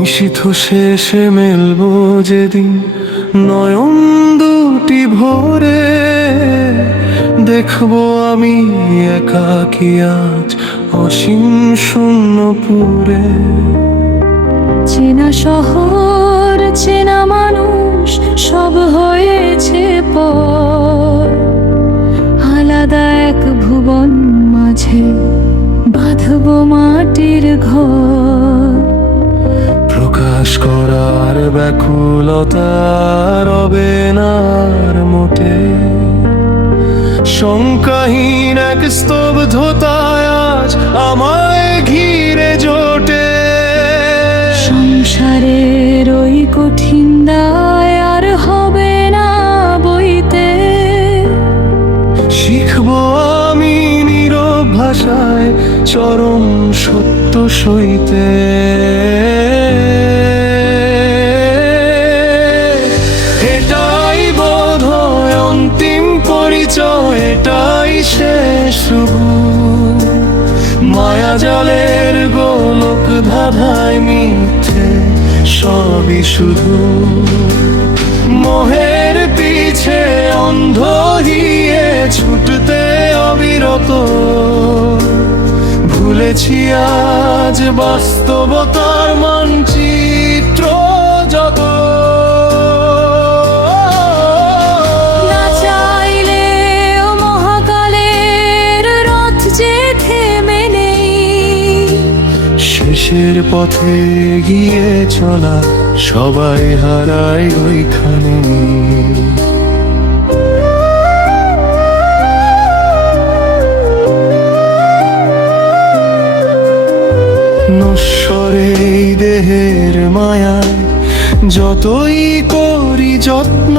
নিশীথ শেষে মেলবো যেদিন নয়ন দুটি ভরে, দেখবো আমি একাকী আজ অসীম শূন্যপুরে। চেনা শহর চেনা মানুষ সব হয়েছে পর, আলাদা এক ভুবন মাঝে বাঁধবো মাটির ঘর। প্রকাশ করার ব্যাকুলতা রবে না আর মোটে, শঙ্কাহীন এক স্তব্ধতায় আজ আমায় ঘিরে জোটে। সংসারের ওই কঠিন দায় আর হবে না বইতে, শিখবো আমি নীরব ভাষায় চরম সত্য সইতে। এটাই বোধহয় অন্তিম পরিচয়, এটাই শেষ শুরু। মায়াজালের গোলক ধাঁধায় মিথ্যে সবই শুধু। মোহের পিছে অন্ধ হয়ে ছুটতে অবিরত, ভুলেছি আজ বাস্তবতার মানচিত্র যত। না চাইলেও মহাকালের রথ যে থেমে নেই, শেষের পথে গিয়ে চলা সবাই হারায় ওইখানে। নশ্বরে এই দেহের মায়ায় যতই করি যত্ন,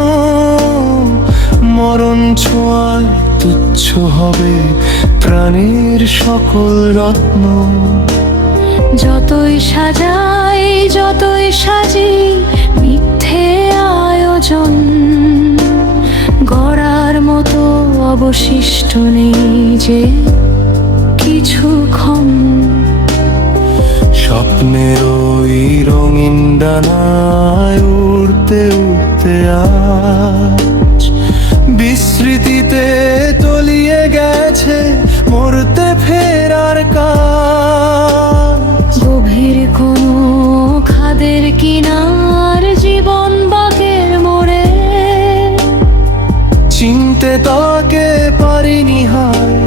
মরণ ছোঁয়ায় তুচ্ছ হবে প্রাণের সকল রত্ন। যতই সাজাই যতই সাজি মিথ্যে আয়োজন, গড়ার মতো অবশিষ্ট নেই যে কিছুক্ষণ। স্বপ্নের ওই রঙিন ডানায় উড়তে উড়তে আজ বিস্মৃতিতে তলিয়ে গেছে মরতে ফেরার কাজ। গভীর কোনো খাদের কিনার জীবন বাগের মোড়ে, চিনতে তাকে পারিনি হায়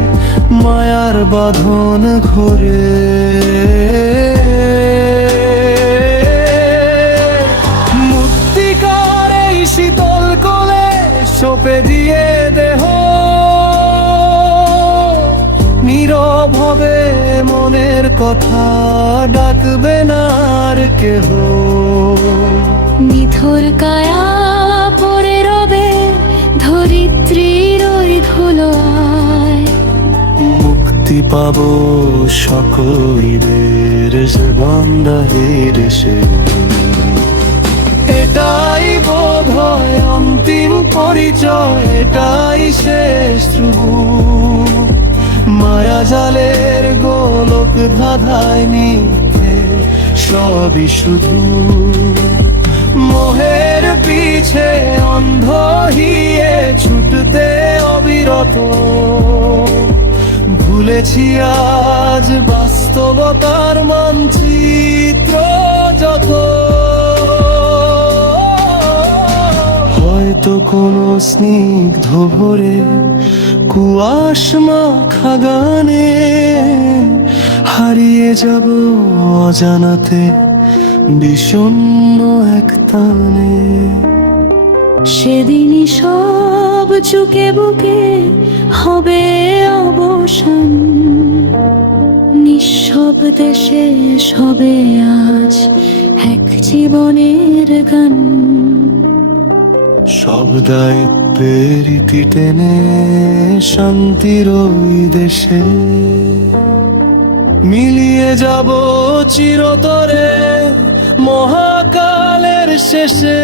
মায়ার বাঁধন ঘরে। মুক্তিকার এই শীতল কোলে সঁপে দিয়ে দেহ, নীরব হবে মনের কথা ডাকবে না আর কেহ। নিথর কায়া পড়ে রবে ধরিত্রীর ওই ধুলোয়, মুক্তি পাবো সকলের জীবনদাহের সে। এটাই বোধহয় অন্তিম পরিচয়, এটাই শেষ শুরু। মায়াজালের গোলক ধাঁধায় মিথ্যে সবই শুধু। মোহের পিছে অন্ধ হয়ে ছুটতে অবিরত, ভুলেছি আজ বাস্তবতার মানচিত্র যত। হয়তো কোনো স্নিগ্ধ ভোরে কুয়াশ মাখা গানে হারিয়ে যাব অজানাতে বিষণ্ণ এক তানে। সেদিনই সব চুকে বুকে হবে অবসান, নিঃশব্দে শেষ হবে আজ এক জীবনের গান। সব দায়িত্বের ইতি টেনে শান্তির ওই দেশে মিলিয়ে যাব চিরতরে মহাকালের শেষে।